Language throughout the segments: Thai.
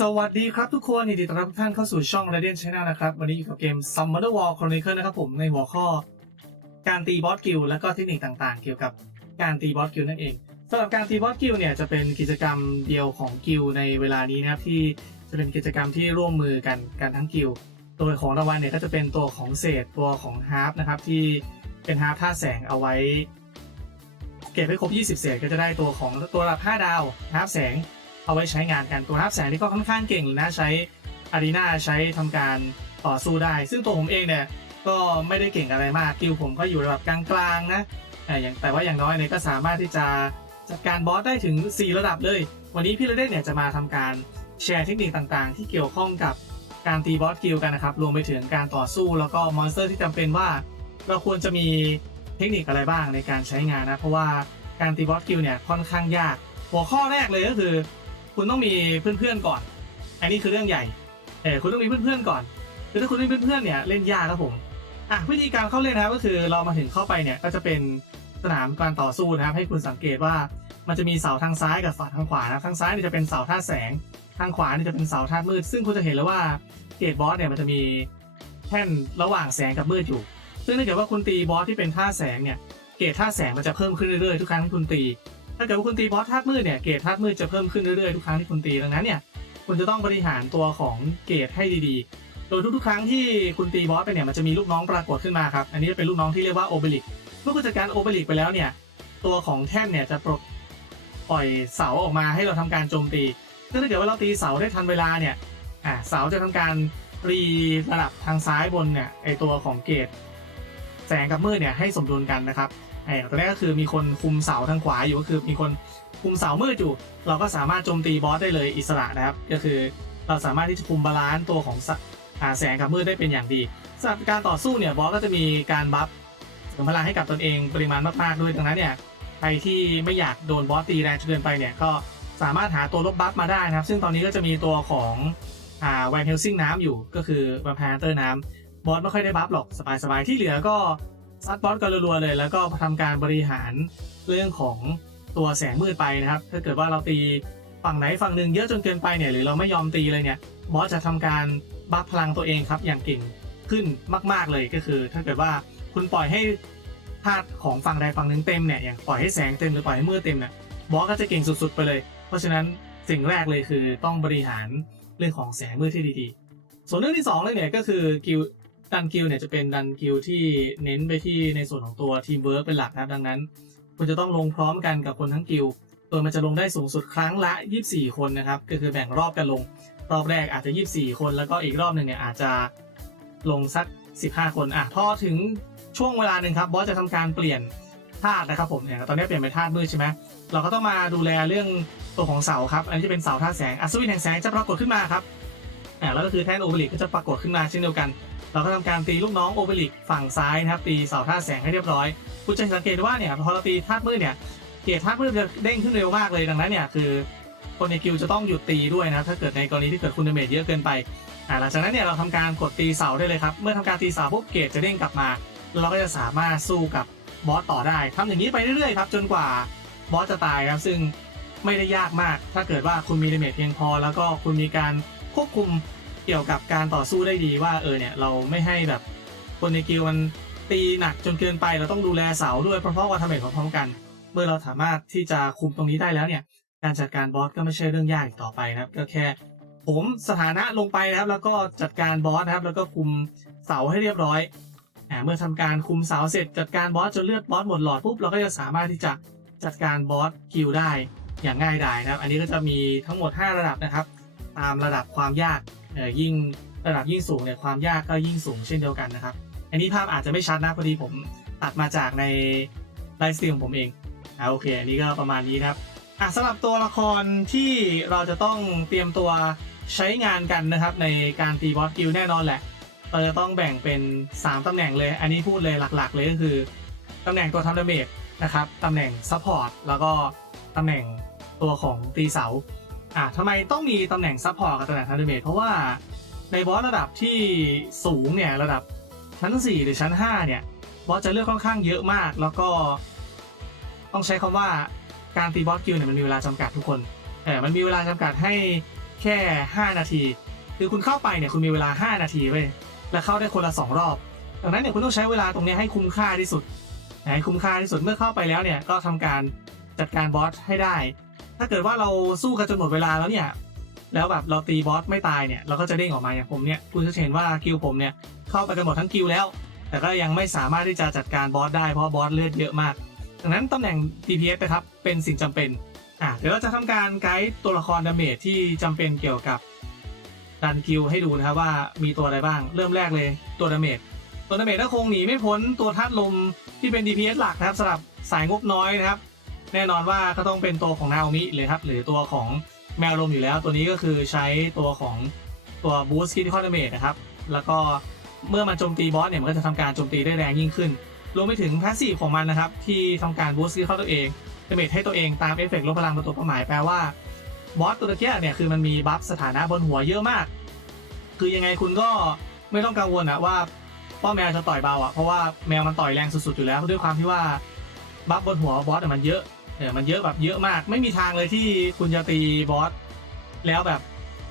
สวัสดีครับทุกคนยินดีต้อนรับทุกท่านเข้าสู่ช่อง Radiant Channel นะครับ วันนี้อยู่กับเกม Summoner War Chronicle นะครับผมในหัวข้อ การตีบอสกิลและก็เทคนิคต่างๆ เกี่ยวกับการตีบอสกิลนั่นเองสำหรับการตีบอสกิลเนี่ยจะเป็นกิจกรรมเดียวของกิลในเวลานี้นะครับที่จะเป็นกิจกรรมที่ร่วมมือกันกันทั้งกิลโดยของรางวัลเนี่ยก็จะเป็นตัวของเศษตัวของฮาร์ปนะครับที่เป็นฮาร์ปท่าแสงเอาไว้ เก็บให้ครบ 20 เศษก็จะได้ตัวของตัวระดับ5ดาวฮาร์ปแสง เอาไว้ใช้งานกันตัวฮับแสงนี่ก็ค่อนข้างเก่งเลยนะใช้อารีนาใช้ทำการต่อสู้ได้ ซึ่งตัวผมเองเนี่ยก็ไม่ได้เก่งอะไรมากกิลผมก็อยู่ระดับกลางๆนะแต่อย่างแต่ว่าอย่างน้อยเนี่ยก็สามารถที่จะจัดการบอสได้ถึง 4 ระดับเลย วันนี้พี่เลเดนเนี่ยจะมาทำการแชร์เทคนิคต่างๆ ที่เกี่ยวข้องกับการตีบอสกิลกันนะครับรวมไปถึงการต่อสู้แล้วก็มอนสเตอร์ที่จำเป็นว่า เราควรจะมีเทคนิคอะไรบ้างในการใช้งานนะเพราะว่าการตีบอสกิลเนี่ยค่อนข้างยาก หัวข้อแรกเลยก็คือ คุณต้องมีเพื่อนๆก่อน อันนี้คือเรื่องใหญ่เออคุณต้องมีเพื่อนๆก่อนคือถ้าคุณไม่มีเพื่อนๆเนี่ยเล่นยากครับผมอะวิธีการเข้าเล่นนะครับก็คือเรามาถึงเข้าไปเนี่ยก็จะเป็นสนามการต่อสู้นะครับ ให้คุณสังเกตว่ามันจะมีเสาทางซ้ายกับเสาทางขวานะทางซ้ายเนี่ยจะเป็นเสาธาตุแสง ทางขวาเนี่ยจะเป็นเสาธาตุมืด ซึ่งคุณจะเห็นแล้วว่าเกตบอสเนี่ยมันจะมีแท่นระหว่างแสงกับมืดอยู่ ซึ่งถ้าเกิดว่าคุณตีบอสที่เป็นธาตุแสงเนี่ยเกตธาตุแสงมันจะเพิ่มขึ้นเรื่อยๆทุกครั้งที่คุณตี ถ้าเกิดว่าคุณตีบอสธาตุมืดเนี่ยเกรดธาตุมืดจะเพิ่มขึ้นเรื่อยๆทุกครั้งที่คุณตีดังนั้นเนี่ยคุณจะต้องบริหารตัวของเกรดให้ดีๆ โดยทุกๆ ครั้งที่คุณตีบอสไปเนี่ยมันจะมีลูกน้องปรากฏขึ้นมาครับ อันนี้จะเป็นลูกน้องที่เรียกว่าโอเบลิกเมื่อคุณจัดการโอเบลิกไปแล้วเนี่ยตัวของแท่นเนี่ยจะปลดปล่อยเสาออกมาให้เราทำการโจมตีซึ่งถ้าเกิดว่าเราตีเสาได้ทันเวลาเนี่ยอ่าเสาจะทำการรีระดับทางซ้ายบนเนี่ยไอตัวของเกรดแสงกับมืดเนี่ยให้สมดุลกันนะครับ ไอ้ตอนแรกก็คือมีคนคุมเสาทางขวาอยู่ก็คือมีคนคุมเสามืดอยู่ เราก็สามารถโจมตีบอสได้เลยอิสระนะครับ ก็คือเราสามารถที่จะคุมบาลานซ์ตัวของแสงกับมืดได้เป็นอย่างดีสำหรับการต่อสู้เนี่ยบอสก็จะมีการบัฟเสริมพลังให้กับตนเองปริมาณมากๆด้วยดังนั้นเนี่ยใครที่ไม่อยากโดนบอสตีแรงจนเกินไปเนี่ยก็สามารถหาตัวลบบัฟมาได้นะครับ ซึ่งตอนนี้ก็จะมีตัวของแวนเฮลซิงน้ำอยู่ก็คือแวมไพร์เตอร์น้ำบอสไม่ค่อยได้บัฟหรอกสบายๆที่เหลือก็ ซัดบอสกันรัวๆเลย แล้วก็ทำการบริหารเรื่องของตัวแสงมืดไปนะครับ ถ้าเกิดว่าเราตีฝั่งไหนฝั่งหนึ่งเยอะจนเกินไปเนี่ยหรือเราไม่ยอมตีเลยเนี่ยบอสจะทำการบัฟพลังตัวเองครับอย่างเก่งขึ้นมาก ๆเลยก็คือ ถ้าเกิดว่าคุณปล่อยให้ธาตุของฝั่งใดฝั่งหนึ่งเต็มเนี่ยอย่างปล่อยให้แสงเต็มหรือปล่อยให้มืดเต็มเนี่ยบอสก็จะเก่งสุด ๆ ไปเลย เพราะฉะนั้นสิ่งแรกเลยคือต้องบริหารเรื่องของแสงมืดที่ดีๆ ส่วนเรื่องที่สองเลยเนี่ยก็คือกิล ดันกิลเนี่ยจะเป็นดันกิลที่เน้นไปที่ในส่วนของตัวทีมเวิร์กเป็นหลักนะครับดังนั้น คุณจะต้องลงพร้อมกันกับคนทั้งกิลโดยมันจะลงได้สูงสุดครั้งละ 24 คนนะครับ ก็คือแบ่งรอบกันลง รอบแรกอาจจะ 24 คน แล้วก็อีกรอบหนึ่งเนี่ยอาจจะลงสัก 15 คนอะพอถึงช่วงเวลาหนึ่งครับบอสจะทำการเปลี่ยนธาตุนะครับผมเนี่ยตอนนี้เปลี่ยนเป็นธาตุมืดใช่ไหมเราก็ต้องมาดูแลเรื่องตัวของเสาครับ อันนี้จะเป็นเสาธาตุแสงอัศวินแห่งแสงจะปรากฏขึ้นมาครับอ่าแล้วก็คือแท่นโอเวอร์ลิกก็จะปรากฏขึ้นมาเช่นเดียวกัน เราก็ทำการตีลูกน้องโอเบลิกฝั่งซ้ายนะครับ ตีเสาท่าตุแสงให้เรียบร้อย คุณจะสังเกตว่าเนี่ยพอเราตีธาตุมืดเนี่ยเกียร์ธาตุมืดจะเด้งขึ้นเร็วมากเลยดังนั้นเนี่ยคือคนในกิลจะต้องหยุดตีด้วยนะถ้าเกิดในกรณีที่เกิดคุณดาเมจเยอะเกินไปอ่าหลังจากนั้นเนี่ยเราทำการกดตีเสาได้เลยครับ เมื่อทำการตีเสาปุ๊บเกรดจะเด้งกลับมา เราก็จะสามารถสู้กับบอสต่อได้ทำอย่างนี้ไปเรื่อยๆครับจนกว่าบอสจะตายครับซึ่งไม่ได้ยากมาก ถ้าเกิดว่าคุณมีดาเมจเพียงพอ แล้วก็คุณมีการควบคุม เกี่ยวกับการต่อสู้ได้ดีว่าเออเนี่ยเราไม่ให้แบบคนในกิลมันตีหนักจนเกินไปเราต้องดูแลเสาด้วยเพราะว่าทำเองพร้อมๆกัน เมื่อเราสามารถที่จะคุมตรงนี้ได้แล้วเนี่ยการจัดการบอสก็ไม่ใช่เรื่องยากอีกต่อไปนะครับ ก็แค่ผมสถานะลงไปนะครับ แล้วก็จัดการบอสนะครับ แล้วก็คุมเสาให้เรียบร้อยอ่าเมื่อทำการคุมเสาเสร็จจัดการบอสจนเลือดบอสหมดหลอดปุ๊บเราก็จะสามารถที่จะจัดการบอสกิลได้อย่างง่ายดายนะครับ อันนี้ก็จะมีทั้งหมด 5 ระดับนะครับ ตามระดับความยาก ยิ่งระดับยิ่งสูงเนี่ยความยากก็ยิ่งสูงเช่นเดียวกันนะครับ อันนี้ภาพอาจจะไม่ชัดนะพอดีผมตัดมาจากในไลฟ์สตรีมของผมเองอ่าโอเคอันนี้ก็ประมาณนี้นะครับอะสำหรับตัวละครที่เราจะต้องเตรียมตัวใช้งานกันนะครับ ในการตีบอสกิลแน่นอนแหละเราจะต้องแบ่งเป็น 3ตำแหน่งเลย อันนี้พูดเลยหลักๆ เลยก็คือตำแหน่งตัวทำดาเมจนะครับตำแหน่งซัพพอร์ตแล้วก็ตำแหน่งตัวของตีเสา อะทำไมต้องมีตำแหน่งซัพพอร์ตกับตำแหน่งทันเดเมทเพราะว่าในบอสระดับที่สูงเนี่ยระดับชั้น 4 หรือชั้น 5 เนี่ยบอสจะเลือกค่อนข้างเยอะมาก แล้วก็ ต้องใช้คำว่าการตีบอสกิลเนี่ยมันมีเวลาจำกัดทุกคนเออมันมีเวลาจำกัดให้แค่ 5 นาที คือคุณเข้าไปเนี่ยคุณมีเวลา 5 นาทีเว้ยและเข้าได้คนละ 2 รอบดังนั้นเนี่ยคุณต้องใช้เวลาตรงนี้ให้คุ้มค่าที่สุดให้คุ้มค่าที่สุดเมื่อเข้าไปแล้วเนี่ยก็ทำการจัดการบอสให้ได้ ถ้าเกิดว่าเราสู้กันจนหมดเวลาแล้วเนี่ย แล้วแบบเราตีบอสไม่ตายเนี่ย เราก็จะเด้งออกมาอย่างผมเนี่ยคุณจะเห็นว่ากิลผมเนี่ยเข้าไปกันหมดทั้งกิลแล้ว แต่ก็ยังไม่สามารถที่จะจัดการบอสได้เพราะบอสเลือดเยอะมาก ดังนั้นตำแหน่ง DPS นะครับเป็นสิ่งจำเป็นอะเดี๋ยวเราจะทำการไกด์ตัวละครดาเมจที่จำเป็นเกี่ยวกับดันกิลให้ดูนะครับว่ามีตัวอะไรบ้าง เริ่มแรกเลยตัวดาเมจตัวดาเมจก็คงหนีไม่พ้นตัวธาตุลมที่เป็น DPS หลักนะครับสำหรับสายงบน้อยนะครับ แน่นอนว่าก็ต้องเป็นตัวของนาโอมิเลยครับ หรือตัวของแมวลมอยู่แล้ว ตัวนี้ก็คือใช้ตัวของตัว Boost Critical Damage นะครับ แล้วก็เมื่อมันโจมตีบอสเนี่ยมันก็จะทำการโจมตีได้แรงยิ่งขึ้น รวมไปถึงพาสซีฟของมันนะครับ ที่ทำการ Boost Critical ตัวเองดเมจให้ตัวเองตามเอฟเฟกต์ลดพลังบนตัวเป้าหมายแปลว่าบอสตัวตะเกียเนี่ยคือมันมีบัฟสถานะบนหัวเยอะมาก คือยังไงคุณก็ไม่ต้องกังวลนะว่าว่าแมวจะต่อยเบาอะเพราะว่าแมวมันต่อยแรงสุดๆอยู่แล้วด้วยความที่ว่าบัฟบนหัวบอสมันเยอะ เนี่ยมันเยอะแบบเยอะมาก ไม่มีทางเลยที่คุณจะตีบอสแล้วแบบ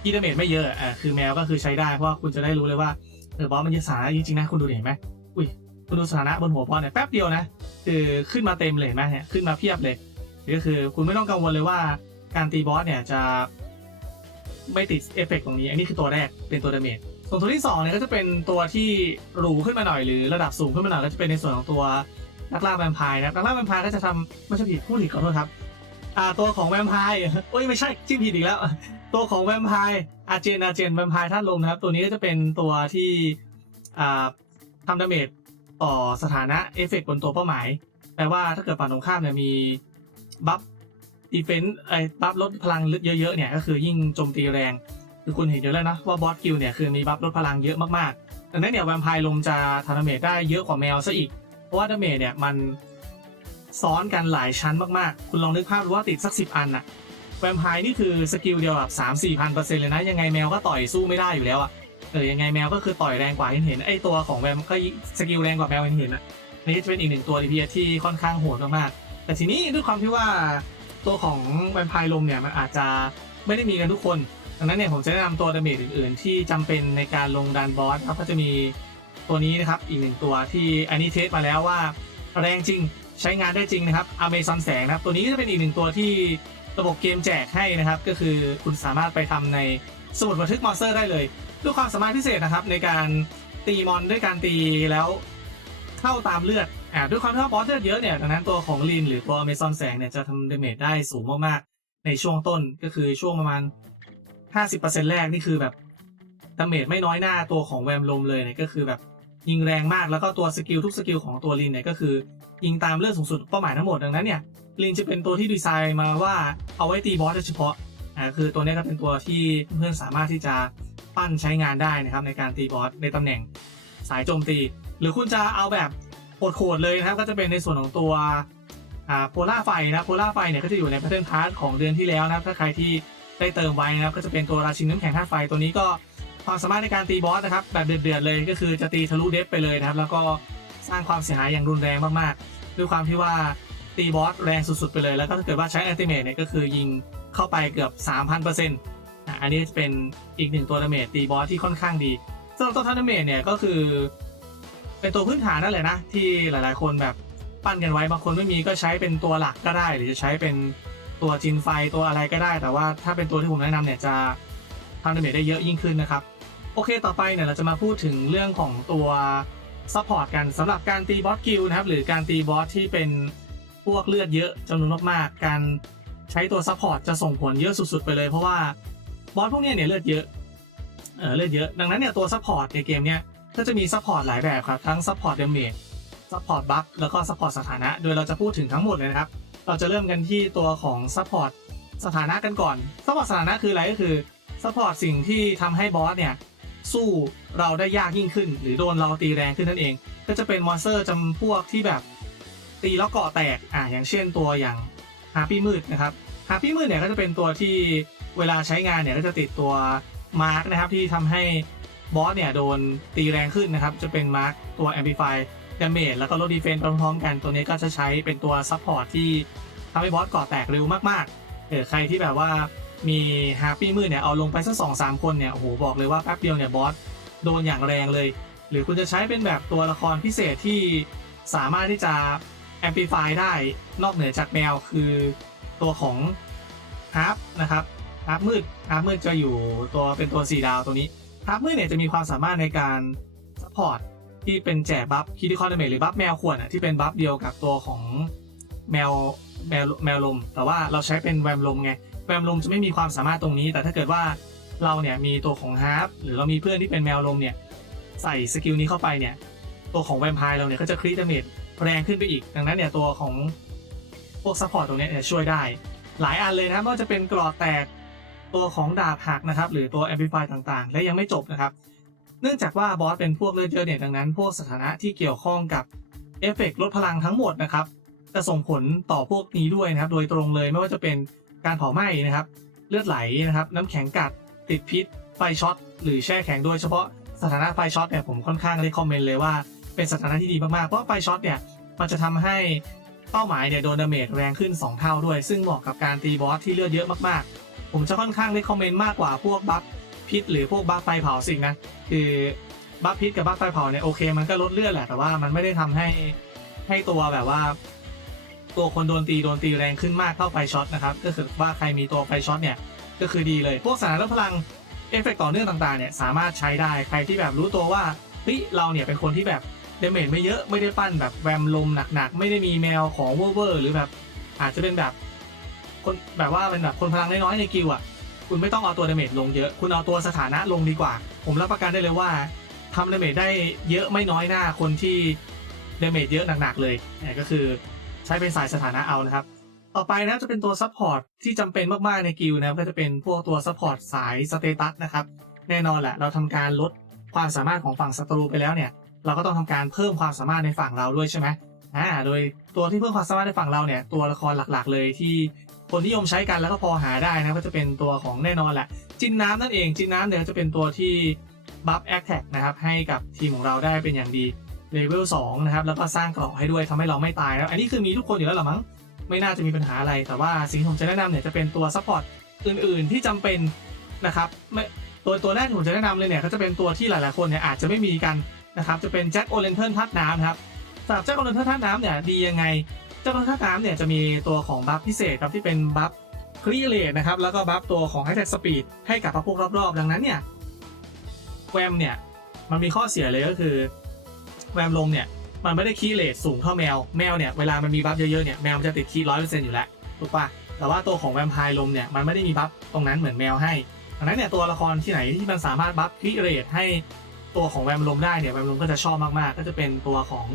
กีเดเมจไม่เยอะอะคือแมวก็คือใช้ได้เพราะว่าคุณจะได้รู้เลยว่าเออบอสมันเยอะสานะจริงๆนะคุณดูเห็นไหมอุ้ยคุณดูสถานะบนหัวบอสเนี่ยแป๊บเดียวนะคือขึ้นมาเต็มเลยเห็นไหมเนี่ยขึ้นมาเพียบเลยก็คือคุณไม่ต้องกังวลเลยว่าการตีบอสเนี่ยจะไม่ติดเอฟเฟกต์ตรงนี้ อันนี้คือตัวแรกเป็นตัวดาเมจส่วนตัวที่สองเนี่ยก็จะเป็นตัวที่หรูขึ้นมาหน่อยหรือระดับสูงขึ้นมาหน่อยก็จะเป็นในส่วนของตัว นักล่าแวมไพร์นะนักล่าแวมไพร์ก็จะทำไม่ใช่ผิดพูดผิดขอโทษครับอ่าตัวของแวมไพร์โอ้ยไม่ใช่ชื่อผิดอีกแล้ว ตัวของแวมไพร์อาเจนอาเจนแวมไพร์ธาตุลมนะครับ ตัวนี้ก็จะเป็นตัวที่อ่าทำดาเมจต่อสถานะเอฟเฟกต์บนตัวเป้าหมาย แปลว่าถ้าเกิดฝั่งตรงข้ามเนี่ยมีบัฟดีเฟนต์ไอ้บัฟลดพลังเยอะๆเนี่ยก็คือยิ่งโจมตีแรงคือคุณเห็นอยู่แล้วนะว่าบอสกิลเนี่ยคือมีบัฟลดพลังเยอะมากๆดังนั้นเนี่ยแวมไพร์ลมจะทำดาเมจได้เยอะกว่าแมวซะอีก ราะว่าดาเมจเนี่ยมันซ้อนกันหลายชั้นมากๆ คุณลองนึกภาพดูว่าติดสักสิบอันอะแวมไพร์นี่คือสกิลเดียวแบบสามสี่พันเปอร์เซ็นต์เลยนะ ยังไงแมวก็ต่อยสู้ไม่ได้อยู่แล้วอะเออยังไงแมวก็คือต่อยแรงกว่าเห็นเห็นไอตัวของแวมก็สกิลแรงกว่าแมวเห็นเห็นอะนี่จะเป็นอีกหนึ่งตัว DPS ที่ค่อนข้างโหดมากๆแต่ทีนี้ด้วยความที่ว่าตัวของแวมไพร์ลมเนี่ยมันอาจจะไม่ได้มีกันทุกคนดังนั้นเนี่ยผมจะแนะนำตัวดาเมจอื่น ๆ ที่จำเป็นในการลงดันบอสครับก็จะมี ตัวนี้นะครับอีกหนึ่งตัวที่อันนี้เทสมาแล้วว่าแรงจริงใช้งานได้จริงนะครับอเมซอนแสงนะครับ ตัวนี้ก็จะเป็นอีกหนึ่งตัวที่ระบบเกมแจกให้นะครับ ก็คือคุณสามารถไปทำในสมุดบันทึกมอนสเตอร์ได้เลยด้วยความสามารถพิเศษนะครับ ในการตีมอนด้วยการตีแล้วเข้าตามเลือดอ่าด้วยความที่ว่าบอสเลือดเยอะเนี่ยดังนั้นตัวของลินหรือตัวอเมซอนแสงเนี่ยจะทำดาเมจได้สูงมากๆในช่วงต้นก็คือช่วงประมาณ 50%แรกนี่คือแบบดาเมจไม่น้อยหน้าตัวของแวมลมเลยเนี่ยก็คือแบบ ยิงแรงมากแล้วก็ตัวสกิลทุกสกิลของตัวลินเนี่ยก็คือ ยิงตามเลือดสูงสุดเป้าหมายทั้งหมดดังนั้นเนี่ยลินจะเป็นตัวที่ดีไซน์มาว่าเอาไว้ตีบอสโดยเฉพาะอ่าคือตัวนี้ก็เป็นตัวที่เพื่อนๆสามารถที่จะปั้นใช้งานได้นะครับในการตีบอสในตำแหน่งสายโจมตี หรือคุณจะเอาแบบโหดๆเลยนะครับก็จะเป็นในส่วนของตัวอ่าโพล่าไฟนะโพล่าไฟเนี่ยก็จะอยู่ในแพทเทิร์นพาร์ทของเดือนที่แล้วนะครับถ้าใครที่ได้เติมไว้นะครับก็จะเป็นตัวราชินน้ำแข็งธาตุไฟตัวนี้ก็ ความสามารถในการตีบอสนะครับ แบบเดือดๆเลยก็คือจะตีทะลุเดฟไปเลยนะครับ แล้วก็สร้างความเสียหายอย่างรุนแรงมากๆ ด้วยความที่ว่าตีบอสแรงสุดๆไปเลย แล้วก็ถ้าเกิดว่าใช้อัลติเมทเนี่ยก็คือยิงเข้าไปเกือบ 3,000%อันนี้จะเป็นอีกหนึ่งตัวดาเมจตีบอสที่ค่อนข้างดีสำหรับตัวทันดาเมจเนี่ยก็คือ เป็นตัวพื้นฐานนั่นแหละนะที่หลายๆ คนแบบปั้นกันไว้บางคนไม่มีก็ใช้เป็นตัวหลักก็ได้ หรือจะใช้เป็นตัวจินไฟตัวอะไรก็ได้ แต่ว่าถ้าเป็นตัวที่ผมแนะนำเนี่ยจะทำดาเมจได้เยอะยิ่งขึ้นนะครับ โอเคต่อไปเนี่ยเราจะมาพูดถึงเรื่องของตัวซัพพอร์ตกันสำหรับการตีบอสกิลนะครับหรือการตีบอสที่เป็นพวกเลือดเยอะจำนวนมากๆ การใช้ตัวซัพพอร์ตจะส่งผลเยอะสุดๆ ไปเลยเพราะว่าบอสพวกนี้เนี่ยเลือดเยอะเออเลือดเยอะดังนั้นเนี่ยตัวซัพพอร์ตในเกมเนี้ยก็จะมีซัพพอร์ตหลายแบบครับทั้งซัพพอร์ตเดเมจซัพพอร์ตบัฟแล้วก็ซัพพอร์ตสถานะ โดยเราจะพูดถึงทั้งหมดเลยนะครับ เราจะเริ่มกันที่ตัวของซัพพอร์ตสถานะกันก่อนซัพพอร์ตสถานะคืออะไรก็คือซัพพอร์ตสิ่งที่ทำให้บอสเนี่ย สู้เราได้ยากยิ่งขึ้น หรือโดนเราตีแรงขึ้นนั่นเอง ก็จะเป็นมอนสเตอร์จำพวกที่แบบตีแล้วเกาะแตกอ่าอย่างเช่นตัวอย่างฮาร์ปี้มืดนะครับฮาร์ปี้มืดเนี่ยก็จะเป็นตัวที่เวลาใช้งานเนี่ยก็จะติดตัวมาร์กนะครับที่ทำให้บอสเนี่ยโดนตีแรงขึ้นนะครับ จะเป็นมาร์กตัว Amplify Damage แล้วก็ลดดีเฟนส์พร้อมๆกันตัวนี้ก็จะใช้เป็นตัวซัพพอร์ตที่ทำให้บอสเกาะแตกเร็วมากๆเออใครที่แบบว่า มีฮาร์ปี้มืดเนี่ยเอาลงไปสักสองสามคนเนี่ยโอ้โหบอกเลยว่าแป๊บเดียวเนี่ยบอสโดนอย่างแรงเลย หรือคุณจะใช้เป็นแบบตัวละครพิเศษที่สามารถที่จะ amplify ได้นอกเหนือจากแมวคือตัวของฮาร์ปนะครับฮาร์ปมืดฮาร์ปมืดจะอยู่ตัวเป็นตัว4ดาวตัวนี้ฮาร์ปมืดเนี่ยจะมีความสามารถในการซัพพอร์ตที่เป็นแจกบัฟคิด i คอนเดเมจหรือบัฟแมวขวดอะที่เป็นบัฟเดียวกับตัวของแมวแมวแมวลม แต่ว่าเราใช้เป็นแวมลมไง แมวลมจะไม่มีความสามารถตรงนี้ แต่ถ้าเกิดว่าเราเนี่ยมีตัวของฮาร์ปหรือเรามีเพื่อนที่เป็นแมวลมเนี่ยใส่สกิลนี้เข้าไปเนี่ยตัวของแวมไพร์เราเนี่ยก็จะครีดเมจแรงขึ้นไปอีก ดังนั้นเนี่ยตัวของพวกซัพพอร์ตตรงนี้เนี่ยช่วยได้ หลายอันเลยนะไม่ว่าจะเป็นกรอดแตกตัวของดาบหักนะครับหรือตัวแอมพลิฟายต่างๆ และยังไม่จบนะครับ เนื่องจากว่าบอสเป็นพวกเลือดเยอะเนี่ยดังนั้น พวกสถานะที่เกี่ยวข้องกับเอฟเฟกลดพลังทั้งหมดนะครับจะส่งผลต่อพวกนี้ด้วยนะครับ โดยตรงเลยไม่ว่าจะเป็น การเผาไหม้นะครับ เลือดไหลนะครับ น้ำแข็งกัดติดพิษ ไฟช็อต หรือแช่แข็งโดยเฉพาะสถานะไฟช็อตเนี่ยผมค่อนข้างได้คอมเมนต์เลยว่าเป็นสถานะที่ดีมากๆเพราะไฟช็อตเนี่ยมันจะทำให้เป้าหมายเนี่ยโดนดาเมจแรงขึ้น 2 เท่าด้วย ซึ่งเหมาะกับการตีบอสที่เลือดเยอะมากๆ ผมจะค่อนข้างได้คอมเมนต์มากกว่าพวกบัฟพิษหรือพวกบัฟไฟเผาสิ่งนะคือบัฟพิษกับบัฟไฟเผาเนี่ยโอเค มันก็ลดเลือดแหละแต่ว่ามันไม่ได้ทำให้ให้ตัวแบบว่า ตัวคนโดนตีโดนตีแรงขึ้นมากเท่าไฟช็อตนะครับก็คือว่าใครมีตัวไฟช็อตเนี่ยก็คือดีเลย พวกสถานะพลังเอฟเฟกต่อเนื่องต่างๆเนี่ยสามารถใช้ได้ใครที่แบบรู้ตัวว่าเฮ้ยเราเนี่ยเป็นคนที่แบบเดเมจไม่เยอะไม่ได้ปั้นแบบแวมลมหนักๆ ไม่ได้มีแมวของเวอร์เวอร์หรือแบบ อาจจะเป็นแบบคนแบบว่าเป็นแบบคนพลังน้อยๆในกิลอะคุณไม่ต้องเอาตัวเดเมจลงเยอะ คุณเอาตัวสถานะลงดีกว่า ผมรับประกันได้เลยว่าทำเดเมจได้เยอะไม่น้อยหน้าคนที่เดเมจเยอะหนักๆเลยก็คือ ใช้เป็นสายสถานะเอานะครับ ต่อไปนะจะเป็นตัวซัพพอร์ตที่จำเป็นมากๆในกิลด์นะครับก็จะเป็นพวกตัวซัพพอร์ตสายสเตตัสนะครับแน่นอนแหละเราทำการลดความสามารถของฝั่งศัตรูไปแล้วเนี่ย เราก็ต้องทำการเพิ่มความสามารถในฝั่งเราด้วยใช่ไหมอ่าโดยตัวที่เพิ่มความสามารถในฝั่งเราเนี่ยตัวละครหลักๆ เลยที่คนนิยมใช้กันแล้วก็พอหาได้นะก็จะเป็นตัวของแน่นอนแหละ จินน้ำนั่นเองจินน้ำเนี่ยจะเป็นตัวที่บัฟแอคแท็กนะครับให้กับทีมของเราได้เป็นอย่างดี เลเวล2นะครับแล้วก็สร้างเกราะให้ด้วยทำให้เราไม่ตายแล้วอันนี้คือมีทุกคนอยู่แล้วหรอมั้งไม่น่าจะมีปัญหาอะไร แต่ว่าสิ่งที่ผมจะแนะนำเนี่ยจะเป็นตัวซัพพอร์ตอื่นๆที่จำเป็นนะครับไม่ตัวตัวแรกที่ผมจะแนะนำเลยเนี่ยก็จะเป็นตัวที่หลายๆคนเนี่ยอาจจะไม่มีกันนะครับจะเป็นแจ็คโอเลนเทิลทัดน้ำครับสำหรับแจ็คโอเลนเทิลทัดน้ำเนี่ยดียังไงแจ็คโอเลนเทิลทัดน้ำเนี่ยจะมีตัวของบัฟพิเศษครับที่เป็นบัฟคลีเลตนะครับแล้วก็บัฟตัวของไฮแท็กสปีดให้กับพวกรอบๆ ดังนั้นเนี่ยแวมเนี่ยมันมีข้อเสียเลยก็คือ แวมลมเนี่ยมันไม่ได้คีย์เลทสูงเท่าแมว แมวเนี่ยเวลามันมีบัฟเยอะๆเนี่ยแมวมันจะติดคีย์ร้อยเปอร์เซ็นต์อยู่แล้วถูกปะแต่ว่าตัวของแวมไพร์ลมเนี่ยมันไม่ได้มีบัฟตรงนั้นเหมือนแมวให้ดังนั้นเนี่ยตัวละครที่ไหนที่มันสามารถบัฟคีย์เลทให้ตัวของแวมลมได้เนี่ยแวมลมก็จะชอบมากๆ ก็จะเป็นตัวของ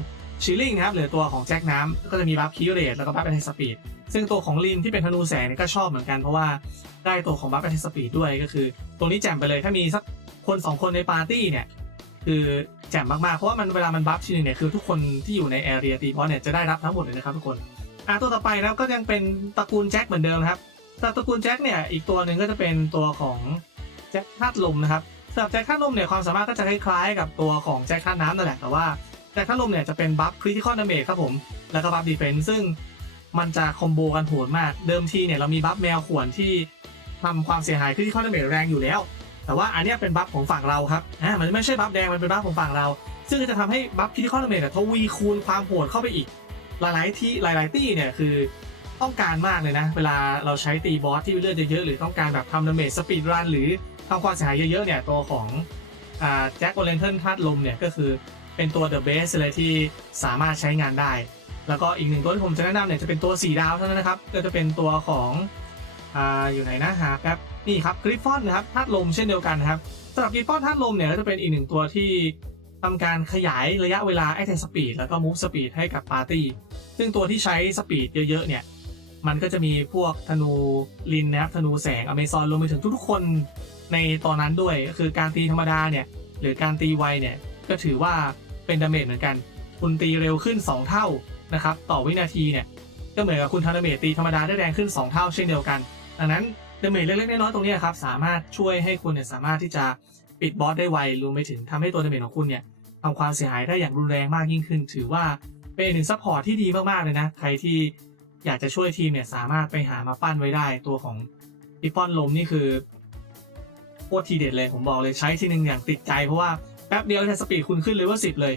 ชิลลิงนะครับหรือตัวของแจ็คน้ำก็จะมีบัฟคีย์เลทแล้วก็บัฟแอนติสปีดซึ่งตัวของลินที่เป็นธนูแสงเนี่ยก็ชอบเหมือนกันเพราะว่าได้ตัวของบัฟแอนติสปีดด้วยก็คือ ตัวนี้แจ่มไปเลยถ้ามีสักคนสองคนในปาร์ตี้เนี่ย คือแจ่มมากๆ เพราะว่ามันเวลามันบัฟทีนึงเนี่ยคือทุกคนที่อยู่ในแอเรียตีบอเนี่ยจะได้รับทั้งหมดเลยนะครับทุกคนอะตัวต่อไปนะครับก็ยังเป็นตระกูลแจ็คเหมือนเดิมนะครับแต่ตระกูลแจ็คเนี่ยอีกตัวหนึ่งก็จะเป็นตัวของแจ็คธาตุลมนะครับสำหรับแจ็คธาตุลมเนี่ยความสามารถก็จะคล้ายๆกับตัวของแจ็คธาตุน้ำนั่นแหละแต่ว่าแจ็คธาตุลมเนี่ยจะเป็นบัฟคริติคอลดาเมจครับผมแล้วก็บัฟดีเฟนซ์ซึ่งมันจะคอมโบกันโหดมาก เดิมทีเนี่ยเรามีบัฟแมวข่วนที่ทำความเสียหายคริติคอลดาเมจแรงอยู่แล้ว แต่ว่าอันนี้เป็นบัฟของฝั่งเราครับอ่ามันไม่ใช่บัฟแดงมันเป็นบัฟของฝั่งเรา ซึ่งจะทำให้บัฟคิดคอนเมททวีคูณความโหดเข้าไปอีก หลายๆที่หลาย ๆ ที่เนี่ยคือต้องการมากเลยนะ เวลาเราใช้ตีบอสที่เลือดเยอะๆหรือต้องการแบบทำดาเมจสปีดรันหรือทำความเสียหายเยอะๆเนี่ยตัวของอ่าแจ็คโอเลนเทิลธาตุลมเนี่ยก็คือเป็นตัวเดอะเบสเลยที่สามารถใช้งานได้ แล้วก็อีกหนึ่งตัวที่ผมจะแนะนำเนี่ยจะเป็นตัว 4 ดาวเท่านั้นนะครับ ก็จะเป็นตัวของ อ่าอยู่ไหนนะหาแป๊บนี่ครับกริฟฟอนนะครับธาตุลมเช่นเดียวกันนะครับสำหรับกีฟฟอนธาตุลมเนี่ยก็จะเป็นอีกหนึ่งตัวที่ทำการขยายระยะเวลา a อ t ท c สปีดแล้วก็ move speed ให้กับปาร์ตี้ซึ่งตัวที่ใช้สปีดเยอะๆเนี่ยมันก็จะมีพวกธนูลินนะครับธนูแสงอเมซอนรวมไปถึงทุกๆคนในตอนนั้นด้วยก็คือการตีธรรมดาเนี่ยหรือการตีไวเนี่ยก็ถือว่าเป็นดาเมจเหมือนกัน คุณตีเร็วขึ้น 2 เท่านะครับต่อวินาทีเนี่ยก็เหมือนกับคุณทำดาเมจตีธรรมดาได้แรงขึ้น 2 เท่าเช่นเดียวกัน ดังนั้นดเมจเล็กๆน้อยๆตรงนี้ครับสามารถช่วยให้คุณเนี่ยสามารถที่จะปิดบอสได้ไวรวมไปถึงทำให้ตัวดเมจของคุณเนี่ยทำความเสียหายได้อย่างรุนแรงมากยิ่งขึ้น ถือว่าเป็นอีกหนึ่งซัพพอร์ตที่ดีมากๆเลยนะ ใครที่อยากจะช่วยทีมเนี่ยสามารถไปหามาปั้นไว้ได้ ตัวของปิปอนลมนี่คือโคตรทีเด็ดเลยผมบอกเลยใช้ทีหนึ่งอย่างติดใจเพราะว่าแป๊บเดียวแต่สปีดคุณขึ้นเลเวลสิบเลย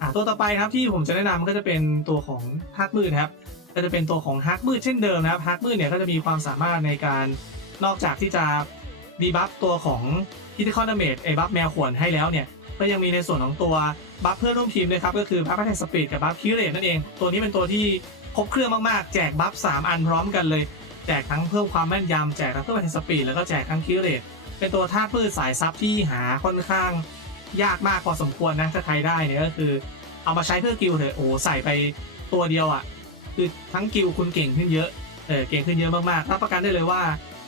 อะตัวต่อไปครับที่ผมจะแนะนำก็จะเป็นตัวของฮักมืดครับ ก็จะเป็นตัวของฮักมืดเช่นเดิมนะครับฮักมืดเนี่ยก็จะมีความสามารถในการนอกจากที่จะดีบัฟตัวของคิติคอนดาเมจไอ้บัฟแมวขวนให้แล้วเนี่ยก็ยังมีในส่วนของตัวบัฟเพื่อนร่วมทีมเลยครับก็คือบัฟแพทสปีดกับบัฟคิวเรตนั่นเอง ตัวนี้เป็นตัวที่ครบเครื่องมากๆ แจกบัฟ3 อันพร้อมกันเลย แจกทั้งเพิ่มความแม่นยำแจกทั้งเพิ่มแพทสปีดแล้วก็แจกทั้งคิวเรตเป็นตัวธาตุพืชสายซับที่หาค่อนข้าง ยากมากพอสมควรนะถ้าใครได้เนี่ยก็คือ เอามาใช้เพื่อกิลเถอะโอ้ใส่ไปตัวเดียวอะ คือทั้งกิลคุณเก่งขึ้นเยอะเออเก่งขึ้นเยอะมากๆรับประกันได้เลยว่า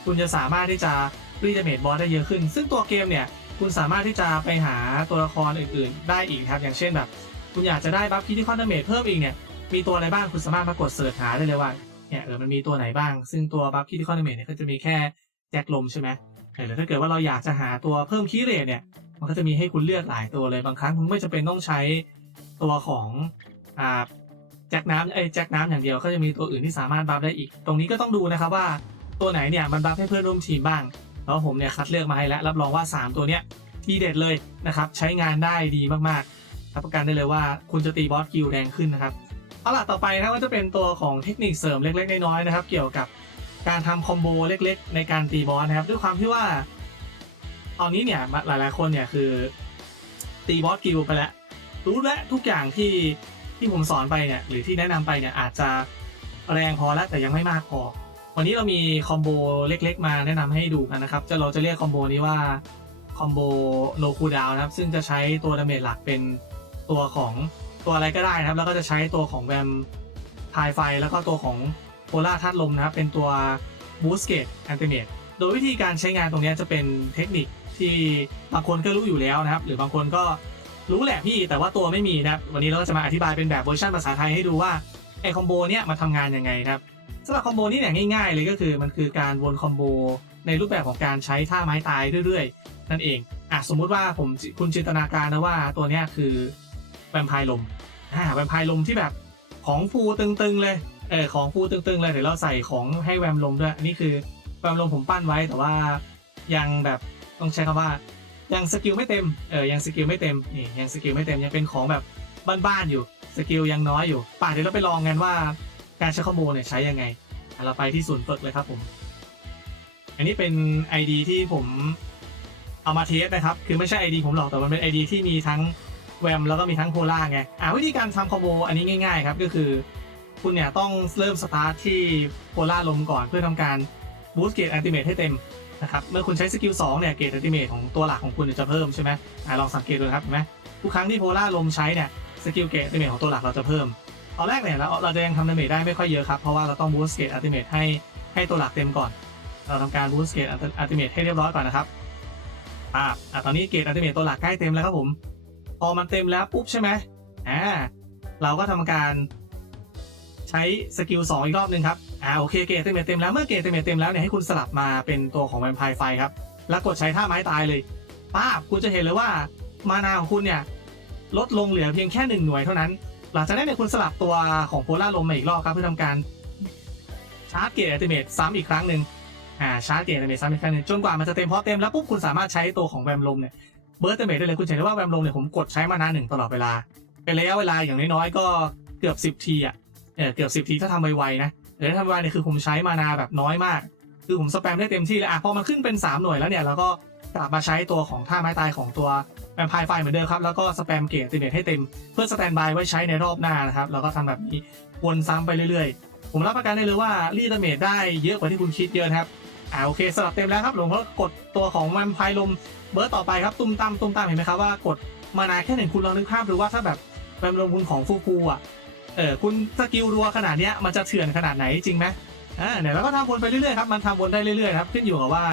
คุณจะสามารถที่จะรีดเมจบอสได้เยอะขึ้น ซึ่งตัวเกมเนี่ยคุณสามารถที่จะไปหาตัวละครอื่นๆ ได้อีกครับอย่างเช่นแบบ คุณอยากจะได้บัฟคิที่คอนเมจเพิ่มอีกเนี่ยมีตัวอะไรบ้างคุณสามารถมากดเสิร์ชหาได้เลยว่าเนี่ยเออมันมีตัวไหนบ้าง ซึ่งตัวบัฟคิที่คอนเมจเนี่ยก็จะมีแค่แจ็คลมใช่ไหมเออหรือถ้าเกิดว่าเราอยากจะหาตัวเพิ่มคีเรทเนี่ยมันก็จะมีให้คุณเลือกหลายตัวเลยบางครั้งคุณไม่จำเป็นต้องใช้ตัวของอ่า จ็คน้ำไอ้แจ็คน้ำอย่างเดียวก็จะมีตัวอื่นที่สามารถบัฟได้อีก ตรงนี้ก็ต้องดูนะครับว่าตัวไหนเนี่ยมันบัฟให้เพื่อนร่วมทีมบ้างแล้วผมเนี่ยคัดเลือกมาให้แล้วรับรองว่า 3 ตัวเนี้ยทีเด็ดเลยนะครับใช้งานได้ดีมากๆรับประกันได้เลยว่าคุณจะตีบอสกิลแรงขึ้นนะครับเอาล่ะต่อไปนะก็จะเป็นตัวของเทคนิคเสริมเล็กๆน้อยๆนะครับ เกี่ยวกับการทำคอมโบเล็กๆ ในการตีบอสนะครับ ด้วยความที่ว่า ตอนนี้เนี่ยหลายๆคนเนี่ยคือตีบอสกิลไปแล้วรู้และทุกอย่างที่ ที่ผมสอนไปเนี่ยหรือที่แนะนำไปเนี่ยอาจจะแรงพอแล้วแต่ยังไม่มากพอ วันนี้เรามีคอมโบเล็กๆ มาแนะนำให้ดูกันนะครับจะเราจะเรียกคอมโบนี้ว่าคอมโบโลคูดาวนะครับ ซึ่งจะใช้ตัวดาเมจหลักเป็นตัวของตัวอะไรก็ได้นะครับ แล้วก็จะใช้ตัวของแวมพายไฟ แล้วก็ตัวของโพล่าธาตุลมนะครับ เป็นตัวบูสเกตแอนติเมตโดยวิธีการใช้งานตรงนี้จะเป็นเทคนิคที่บางคนก็รู้อยู่แล้วนะครับ หรือบางคนก็ รู้แหละพี่แต่ว่าตัวไม่มีนะครับ วันนี้เราก็จะมาอธิบายเป็นแบบเวอร์ชันภาษาไทยให้ดูว่าไอคอมโบเนี้ยมาทำงานยังไงนะครับสำหรับคอมโบนี้เนี่ยง่ายๆเลยก็คือมันคือการวนคอมโบในรูปแบบของการใช้ท่าไม้ตายเรื่อยๆ นั่นเองอะสมมุติว่าผมคุณจินตนาการนะว่าตัวเนี้ยคือแวมไพร์ลมอ่าแวมไพร์ลมที่แบบของฟูตึงๆเลยเออของฟูตึงๆเลยเดี๋ยวเราใส่ของให้แวมลมด้วยอันนี้คือแวมลมผมปั้นไว้แต่ว่ายังแบบต้องใช้คำว่า ยังสกิลไม่เต็มเออยังสกิลไม่เต็มนี่ยังสกิลไม่เต็มยังเป็นของแบบบ้านๆอยู่สกิลยังน้อยอยู่ป่ะเดี๋ยวเราไปลองกันว่าการใช้คอมโบเนี่ยใช้ยังไงเราไปที่ศูนย์ฝึกเลยครับผม อันนี้เป็น ID ที่ผมเอามาเทสนะครับ คือไม่ใช่ ID ผมหรอกแต่มันเป็น ID ที่มีทั้งแวมแล้วก็มีทั้งโพล่าไงอ่าวิธีการทำคอมโบอันนี้ง่ายๆครับก็คือ คุณเนี่ยต้องเริ่มสตาร์ทที่โพล่าลมก่อนเพื่อทำการบูสต์เกตอันติเมทให้เต็ม นะครับ เมื่อคุณใช้สกิล2เนี่ย เกตอัติเมทของตัวหลักของคุณจะเพิ่มใช่ไหมอ่าลองสังเกตดูครับเห็นไหมทุกครั้งที่โพล่าลมใช้เนี่ย สกิลเกตอัติเมทของตัวหลักเราจะเพิ่ม ตอนแรกเนี่ยเราเราจะยังทำดาเมจได้ไม่ค่อยเยอะครับ เพราะว่าเราต้องบูสต์เกตอัติเมทให้ให้ตัวหลักเต็มก่อน เราทำการบูสต์เกตอัติเมทให้เรียบร้อยก่อนนะครับอ่าอะตอนนี้เกตอัติเมทตัวหลักใกล้เต็มแล้วครับผม พอมันเต็มแล้วปุ๊บใช่ไหมอ่าเราก็ทำการ ใช้สกิล2อีกรอบหนึงครับ อ่าโอเคเกตอัลติเมทเต็มแล้วเมื่อเกตอัลติเมทเต็มแล้วเนี่ยให้คุณสลับมาเป็นตัวของแวมไพร์ไฟครับ แล้วกดใช้ท่าไม้ตายเลยป้าบคุณจะเห็นเลยว่ามานาของคุณเนี่ยลดลงเหลือเพียงแค่หนึ่งหน่วยเท่านั้น หลังจากนั้นเนี่ยคุณสลับตัวของโพล่าลมมาอีกรอบครับเพื่อทำการชาร์จเกตอัลติเมทซ้ำอีกครั้งหนึ่งอ่าชาร์จเกตอัลติเมทซ้ำอีกครั้งหนึ่งจนกว่ามันจะเต็มพอเต็มแล้วปุ๊บคุณสามารถใช้ตัวของแวมลมเนี่ยเบิร์ตอัลติเมทได้เลยคุณเห็นได้ว่าแวมลมเนี่ยผมกดใช้มานานหนึ่งตลอดเวลาเป็นระยะเวลาอย่างน้อยๆก็เกือบ 10 ทีอะ เออเกือบ10ทีถ้าทำไวๆนะแต่ถ้าทำไวเนี่ยคือผมใช้มานาแบบน้อยมาก คือผมสแปมได้เต็มที่เลยอะพอมันขึ้นเป็น 3 หน่วยแล้วเนี่ยเราก็กลับมาใช้ตัวของท่าไม้ตายของตัวแวมไพร์ไฟเหมือนเดิมครับ แล้วก็สแปมเกตอัลติเมทให้เต็มเพื่อสแตนบายไว้ใช้ในรอบหน้านะครับ แล้วก็ทำแบบนี้วนซ้ำไปเรื่อยๆ ผมรับประกันได้เลยว่ารีดเมจได้เยอะกว่าที่คุณคิดเยอะครับอ่าโอเคสลับเต็มแล้วครับหลวงพ่อกดตัวของแวมไพร์ลมเบิร์ตต่อไปครับตุ้มตั้มตุ้มตั้มเห็นไหมครับว่ากดมานาแค่หนึ่งคุณลองนึกภาพดูว่าถ้าแบบแวมลมคุณของฟูฟูอะ เออคุณสกิลรัวขนาดเนี้ยมันจะเถื่อนขนาดไหนจริงไหมอ่าเนี่ยแล้วก็ทำวนไปเรื่อยๆครับมันทำวนได้เรื่อยๆครับขึ้นอยู่กับว่า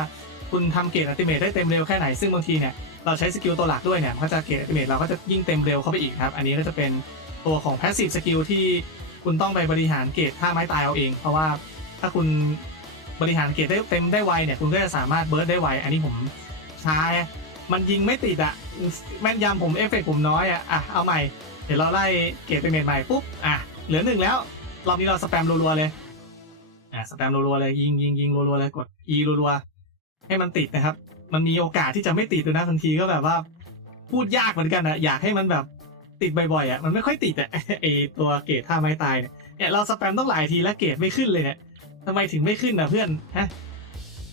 คุณทำเกตอัลติเมทได้เต็มเร็วแค่ไหนซึ่งบางทีเนี่ยเราใช้สกิลตัวหลักด้วยเนี่ยมันก็จะเกตอัลติเมทเราก็จะยิ่งเต็มเร็วเข้าไปอีกครับ อันนี้ก็จะเป็นตัวของแพสซีฟสกิลที่คุณต้องไปบริหารเกตท่าไม้ตายเอาเอง เพราะว่าถ้าคุณบริหารเกตได้เต็มได้ไวเนี่ยคุณก็จะสามารถเบิร์ดได้ไวอันนี้ผมใช้มันยิงไม่ติดอะแม่นยำผมเอฟเฟกต์ผมน้อยอะอะเอาใหม่ ดี๋ยวเราไล่เกตเป็นเมทใหม่ปุ๊บอะเหลือหนึ่งแล้วรอบนี้เราสแปมรัวๆเลยอะสแปมรัวๆเลยยิงยิงยิงรัวๆเลยกด E รัวๆให้มันติดนะครับ มันมีโอกาสที่จะไม่ติดด้วยนะบางทีก็แบบว่า พูดยากเหมือนกันอะอยากให้มันแบบติดบ่อยๆอะมันไม่ค่อยติดอะไอตัวเกรดท่าไม้ตายเนี่ยเนี่ยเราสแปมต้องหลายทีแล้วเกรดไม่ขึ้นเลยเนี่ยทำไมถึงไม่ขึ้นนะเพื่อนฮะ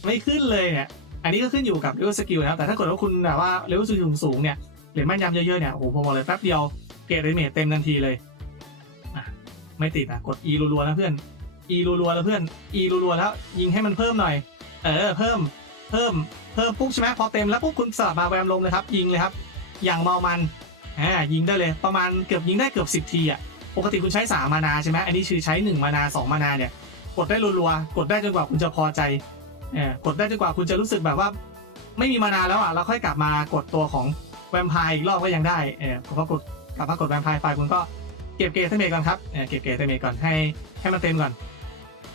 ไม่ขึ้นเลยเนี่ยอันนี้ก็ขึ้นอยู่กับเลเวลสกิลนะครับแต่ถ้าเกิดว่าคุณแบบว่าเลเวลสกิลสูงเนี่ยหรือแม่นยำเยอะๆเนี่ยโอ้โหผมบอกเลยแป๊บเดียว เกรดเรเมทเต็มทันทีเลยอะไม่ติดอะกด E รัวๆนะเพื่อน E รัวๆแล้วเพื่อน E รัวๆแล้ว ยิงให้มันเพิ่มหน่อย เออเพิ่ม เพิ่ม เพิ่มปุ๊บใช่ไหมพอเต็มแล้วปุ๊บคุณสลับมาแวมลมเลยครับ ยิงเลยครับ อย่างเมามันอ่ายิงได้เลยประมาณเกือบยิงได้เกือบสิบทีอะปกติคุณใช้สามมานาใช่ไหมอันนี้คือใช้หนึ่งมานาสองมานาเนี่ยกดได้รัวๆกดได้จนกว่าคุณจะพอใจเออกดได้จนกว่าคุณจะรู้สึกแบบว่า ไม่มีมานาแล้วอะแล้วค่อยกลับมากดตัวของแวมไพร์อีกรอบก็ยังได้เออพอกด กลับมากดแวมไพร์ไปคุณก็เก็บเกรดเทเมก่อนครับเก็บเกรดเทเมก่อนให้ให้มันเต็มก่อน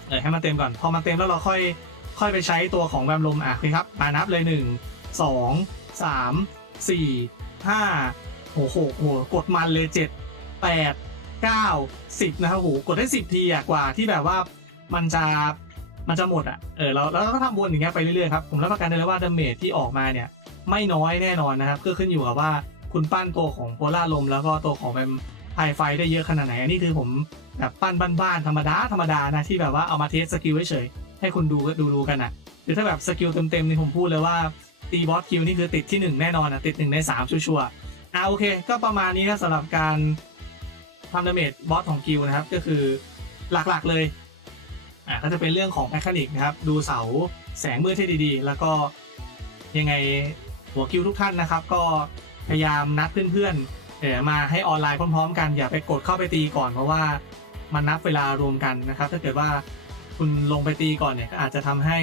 เออให้มันเต็มก่อน พอมันเต็มแล้วเราค่อยค่อยไปใช้ตัวของแวมลมอะโอคครับมานับเลยหนึ่งสองสามสี่ห้าโอ้โหโหกดมันเลยเจ็ดแปดเก้าสิบนะครับโหกดได้สิบทีอะกว่าที่แบบว่ามันจะมันจะหมดอะเออเราเราก็ทำวนอย่างเงี้ยไปเรื่อยๆครับผมรับประกันได้เลยว่าดาเมจที่ออกมาเนี่ยไม่น้อยแน่นอนนะครับก็ขึ้นอยู่กับว่า คุณปั้นตัวของโพล่าลมแล้วก็ตัวของแวมไฮไฟได้เยอะขนาดไหนอันนี้คือผมแบบปั้นบ้านๆธรรมดาธรรมดานะที่แบบว่าเอามาเทสสกิลเฉยให้คุณดูดูดูกันนะหรือถ้าแบบสกิลเต็มๆนี่ผมพูดเลยว่าตีบอสคิวนี่คือติดที่หนึ่งแน่นอนนะติดหนึ่งในสามชัวร์ๆอ่าโอเค ก็ประมาณนี้นะสำหรับการทำดาเมจบอสของคิวนะครับ ก็คือหลักๆเลยอ่าก็จะเป็นเรื่องของแมคานิกนะครับ ดูเสาแสงมืดให้ดีๆ แล้วก็ยังไงหัวคิวทุกท่านนะครับ ก็ พยายามนัดเพื่อนๆเดี๋ยวมาให้ออนไลน์พร้อมๆ กันอย่าไปกดเข้าไปตีก่อนเพราะว่ามันนับเวลารวมกันนะครับ ถ้าเกิดว่าคุณลงไปตีก่อนเนี่ยก็อาจจะทำให้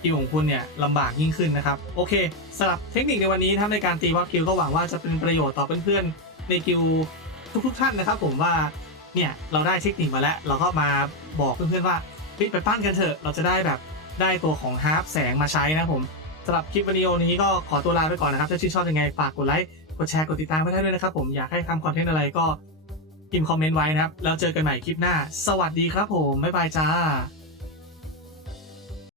คิวของคุณเนี่ยลำบากยิ่งขึ้นนะครับ โอเคสำหรับเทคนิคในวันนี้ทำในการตีบอสคิวก็หวังว่าจะเป็นประโยชน์ต่อเพื่อนๆในคิวทุกๆท่านนะครับ ผมว่าเนี่ยเราได้เทคนิคมาแล้ว เราก็มาบอกเพื่อนๆว่าไปปั้นกันเถอะเราจะได้แบบได้ตัวของฮาร์ปแสงมาใช้นะครับผมำหรับคลิปวิดีโอนี้ก็ขอตัวลาไปก่อนนะครับ ถ้าชื่นชอบยังไงฝากกดไลค์ กดแชร์ กดติดตามไว้ได้ด้วยนะครับผม อยากให้ทำคอนเทนต์อะไรก็พิมพ์คอมเมนต์ไว้นะครับ แล้วเจอกันใหม่คลิปหน้า สวัสดีครับผม บ๊ายบายจ้า